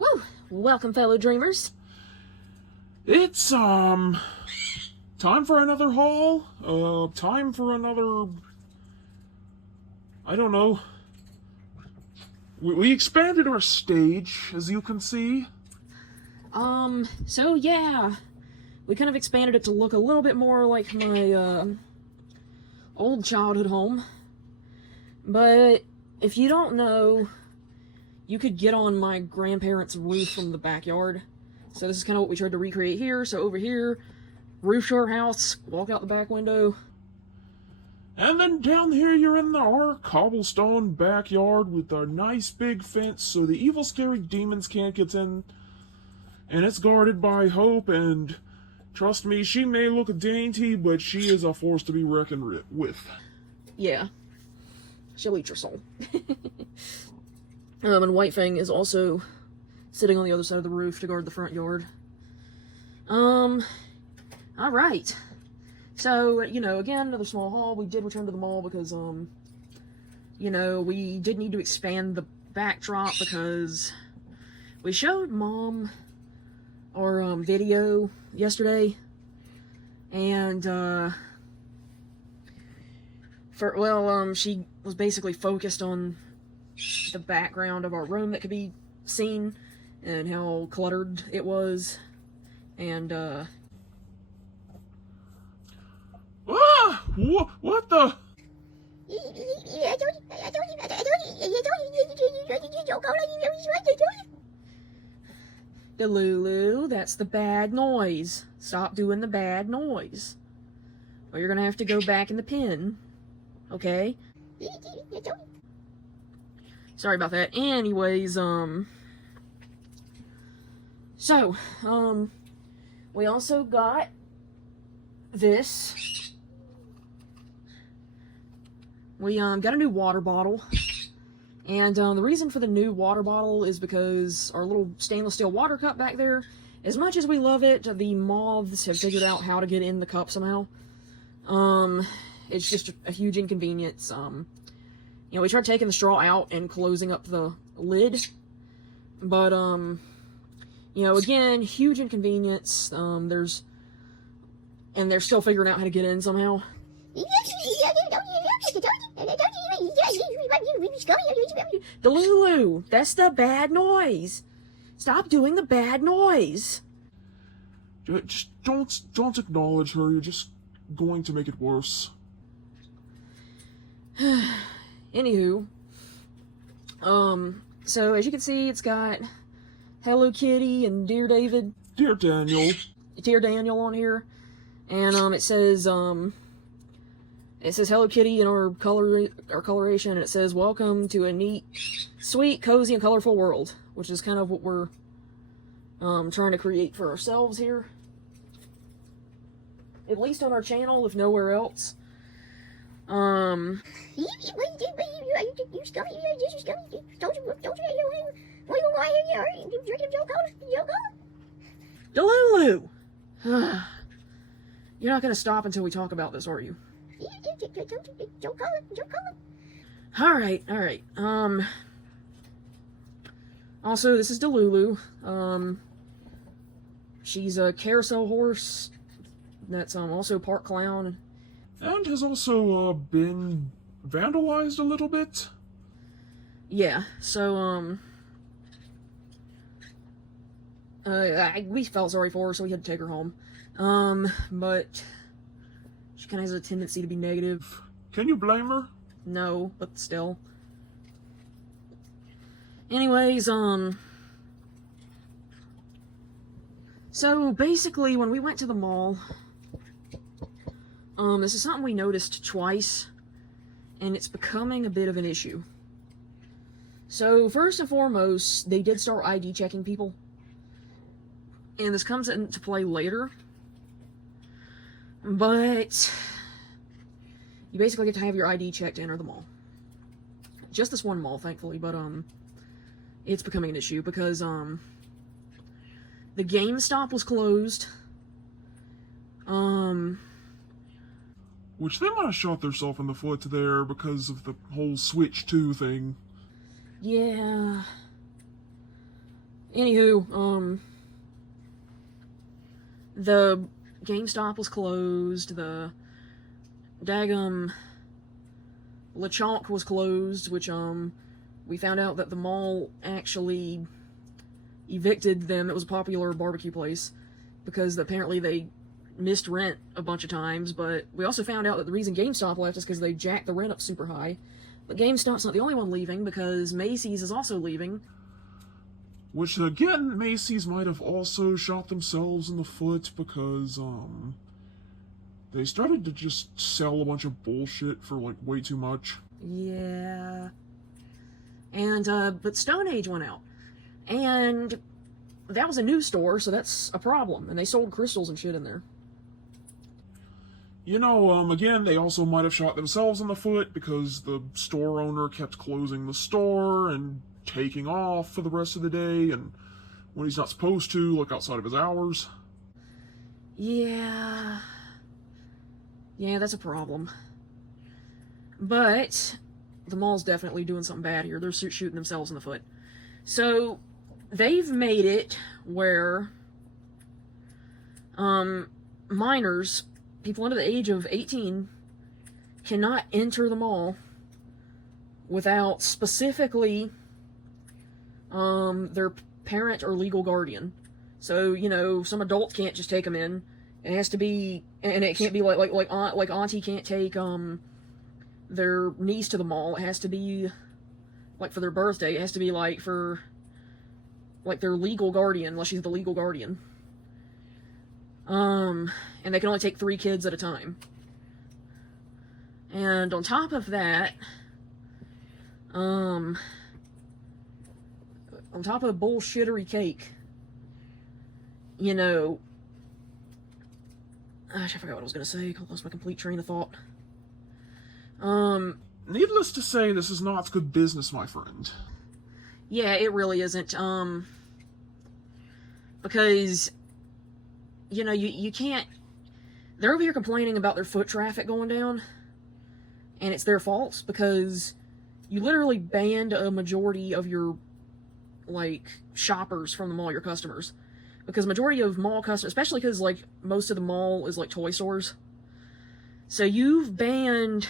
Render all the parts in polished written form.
Woo! Welcome, fellow dreamers. It's, time for another haul. Time for another... I don't know. We expanded our stage, as you can see. So yeah. We kind of expanded it to look a little bit more like my, old childhood home. But if you don't know, you could get on my grandparents' roof from the backyard. So this is kind of what we tried to recreate here. So over here, roof to our house, walk out the back window. And then down here you're in our cobblestone backyard with a nice big fence so the evil scary demons can't get in. And it's guarded by Hope, and trust me, she may look dainty, but she is a force to be reckoned with. Yeah. She'll eat your soul. And White Fang is also sitting on the other side of the roof to guard the front yard. Alright. So, again, another small haul. We did return to the mall because, we did need to expand the backdrop because we showed Mom our, video yesterday. And, she was basically focused on the background of our room that could be seen and how cluttered it was. And, What the? Delulu, that's the bad noise. Stop doing the bad noise. Or you're gonna have to go back in the pen. Okay? Sorry about that. Anyways, we also got this. We, got a new water bottle. And, the reason for the new water bottle is because our little stainless steel water cup back there, as much as we love it, the moths have figured out how to get in the cup somehow. It's just a huge inconvenience. We tried taking the straw out and closing up the lid. But, again, huge inconvenience. They're still figuring out how to get in somehow. Delulu, that's the bad noise. Stop doing the bad noise. Just don't acknowledge her. You're just going to make it worse. Anywho, so as you can see, it's got Hello Kitty and Dear David. Dear Daniel. Dear Daniel on here. And, it says Hello Kitty in our coloration, and it says, welcome to a neat, sweet, cozy, and colorful world, which is kind of what we're, trying to create for ourselves here. At least on our channel, if nowhere else. Delulu! You're not gonna stop until we talk about this, are you? Alright. Also, this is Delulu. She's a carousel horse that's, also part clown. And has also, been vandalized a little bit. Yeah, so, we felt sorry for her, so we had to take her home. But she kind of has a tendency to be negative. Can you blame her? No, but still. Anyways, so basically when we went to the mall, this is something we noticed twice, and it's becoming a bit of an issue. So first and foremost, they did start ID checking people, and this comes into play later. But you basically get to have your ID checked to enter the mall. Just this one mall, thankfully, but it's becoming an issue because the GameStop was closed. Which they might have shot themselves in the foot there because of the whole Switch 2 thing. Yeah. Anywho, the GameStop was closed, the daggum LeChonk was closed, which, we found out that the mall actually evicted them. It was a popular barbecue place, because apparently they missed rent a bunch of times, but we also found out that the reason GameStop left is because they jacked the rent up super high. But GameStop's not the only one leaving, because Macy's is also leaving. Which, again, Macy's might have also shot themselves in the foot because, they started to just sell a bunch of bullshit for, like, way too much. Yeah. And, but Stone Age went out. And that was a new store, so that's a problem. And they sold crystals and shit in there. You know, again, they also might have shot themselves in the foot because the store owner kept closing the store and taking off for the rest of the day, and when he's not supposed to, like outside of his hours. Yeah. Yeah, that's a problem. But the mall's definitely doing something bad here. They're shooting themselves in the foot. So they've made it where minors, people under the age of 18, cannot enter the mall without specifically their parent or legal guardian. So, you know, some adult can't just take them in. It has to be, and it can't be like auntie can't take their niece to the mall. It has to be like for their birthday. It has to be like for like their legal guardian, unless she's the legal guardian. And they can only take 3 kids at a time. And on top of that, on top of the bullshittery cake, you know, I forgot what I was gonna say. I lost my complete train of thought. Needless to say, this is not good business, my friend. Yeah, it really isn't. Because, you know, you can't... They're over here complaining about their foot traffic going down, and it's their fault, because you literally banned a majority of your, like, shoppers from the mall, your customers. Because majority of mall customers, especially because, like, most of the mall is, like, toy stores. So you've banned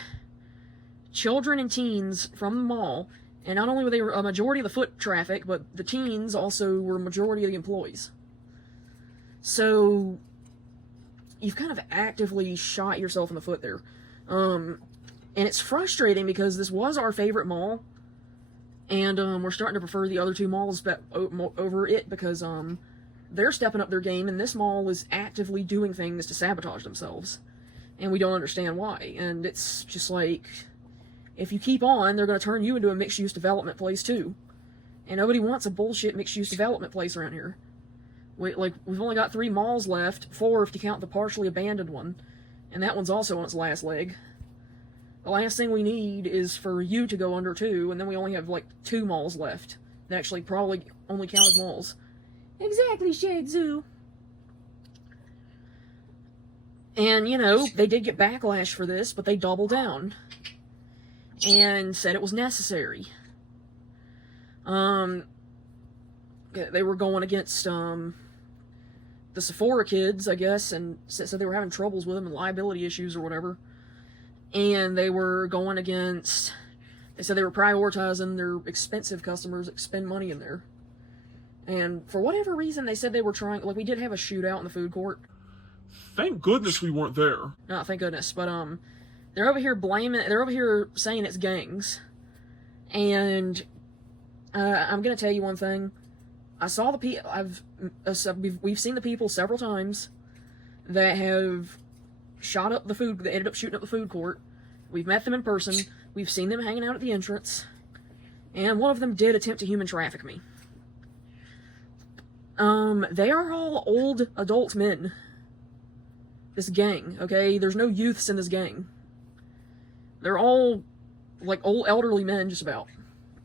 children and teens from the mall, and not only were they a majority of the foot traffic, but the teens also were a majority of the employees. So you've kind of actively shot yourself in the foot there. And it's frustrating because this was our favorite mall, and we're starting to prefer the other 2 malls over it because they're stepping up their game, and this mall is actively doing things to sabotage themselves, and we don't understand why. And it's just like, if you keep on, they're going to turn you into a mixed-use development place too, and nobody wants a bullshit mixed-use development place around here. We've only got 3 malls left, 4 if you count the partially abandoned one, and that one's also on its last leg. The last thing we need is for you to go under 2, and then we only have like 2 malls left that actually probably only count as malls. Exactly, Shag Zoo. And, you know, they did get backlash for this, but they doubled down and said it was necessary. They were going against the Sephora kids, I guess, and said they were having troubles with them and liability issues or whatever. And they were going against, they said they were prioritizing their expensive customers that spend money in there. And for whatever reason, they said they were trying, like, we did have a shootout in the food court. Thank goodness we weren't there. No, thank goodness. But, they're over here saying it's gangs. And, I'm gonna tell you one thing. I saw the people, we've seen the people several times that have shot up the food, that ended up shooting up the food court. We've met them in person. We've seen them hanging out at the entrance. And one of them did attempt to human traffic me. They are all old adult men. This gang, okay? There's no youths in this gang. They're all, like, old elderly men, just about.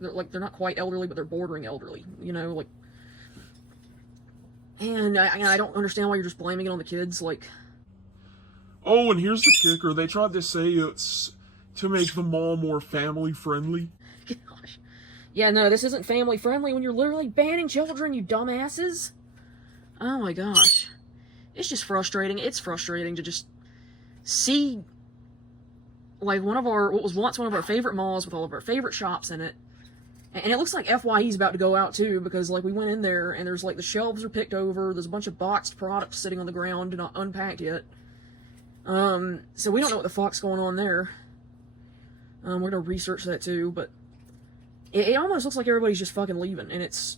They're not quite elderly, but they're bordering elderly, you know, like... And I don't understand why you're just blaming it on the kids, like... Oh, and here's the kicker. They tried to say it's to make the mall more family-friendly. Gosh. Yeah, no, this isn't family friendly when you're literally banning children, you dumbasses. Oh my gosh. It's just frustrating. It's frustrating to just see, like, what was once one of our favorite malls with all of our favorite shops in it. And it looks like FYE's about to go out too, because, like, we went in there and there's, like, the shelves are picked over, there's a bunch of boxed products sitting on the ground, not unpacked yet. So we don't know what the fuck's going on there. We're gonna research that too, but it almost looks like everybody's just fucking leaving, and it's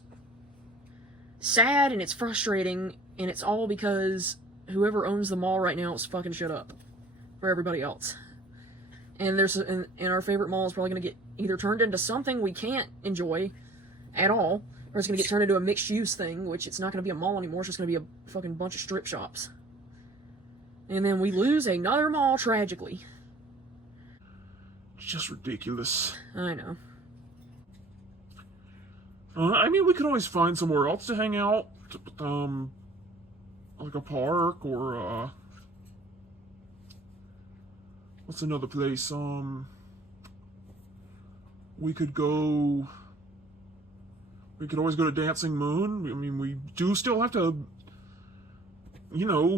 sad and it's frustrating, and it's all because whoever owns the mall right now is fucking shit up for everybody else. And our favorite mall is probably gonna get either turned into something we can't enjoy at all, or it's gonna get turned into a mixed use thing, which it's not gonna be a mall anymore, it's just gonna be a fucking bunch of strip shops. And then we lose another mall tragically. It's just ridiculous. I know. I mean, we could always find somewhere else to hang out, like a park or what's another place? We could always go to Dancing Moon. I mean, we do still have to,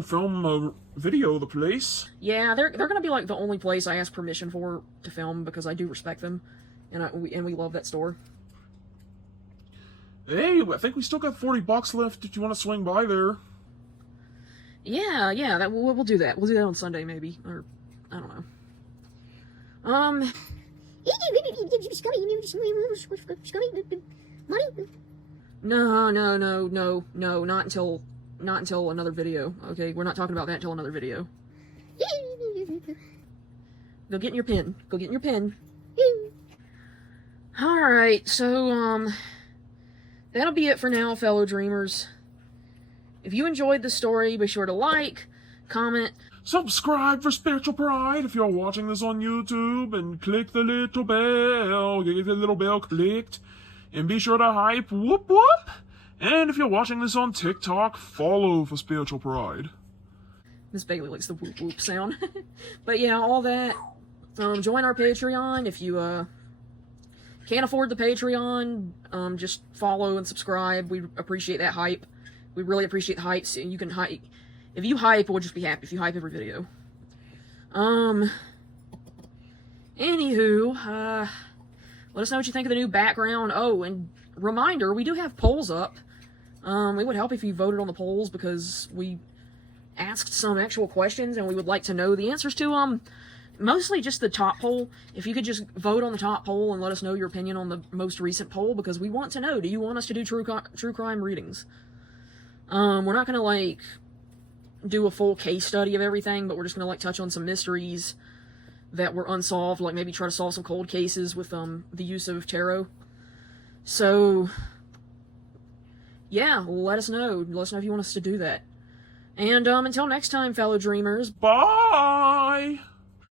film a video of the place. Yeah, they're gonna be like the only place I ask permission for to film, because I do respect them, and we love that store. Hey, I think we still got $40 left if you want to swing by there. Yeah, we'll do that. We'll do that on Sunday, maybe, or I don't know. No, not until another video. Okay, we're not talking about that until another video. Go get in your pen. Go get in your pen. Alright, so, that'll be it for now, fellow dreamers. If you enjoyed the story, be sure to like, comment, subscribe for Spiritual Pride if you're watching this on YouTube, and click the little bell. Get the little bell clicked. And be sure to hype whoop whoop. And if you're watching this on TikTok, follow for Spiritual Pride. Miss Bailey likes the whoop whoop sound. But yeah, all that. Join our Patreon if you can't afford the Patreon. Just follow and subscribe. We appreciate that hype. We really appreciate the hype. So you can hype. If you hype, we'll just be happy if you hype every video. Anywho, let us know what you think of the new background. Oh, and reminder, we do have polls up. It would help if you voted on the polls, because we asked some actual questions and we would like to know the answers to them. Mostly just the top poll. If you could just vote on the top poll and let us know your opinion on the most recent poll, because we want to know, do you want us to do true crime readings? We're not gonna, like, do a full case study of everything, but we're just gonna, like, touch on some mysteries that were unsolved, like maybe try to solve some cold cases with, the use of tarot. So, yeah, let us know. Let us know if you want us to do that. And, until next time, fellow dreamers. Bye!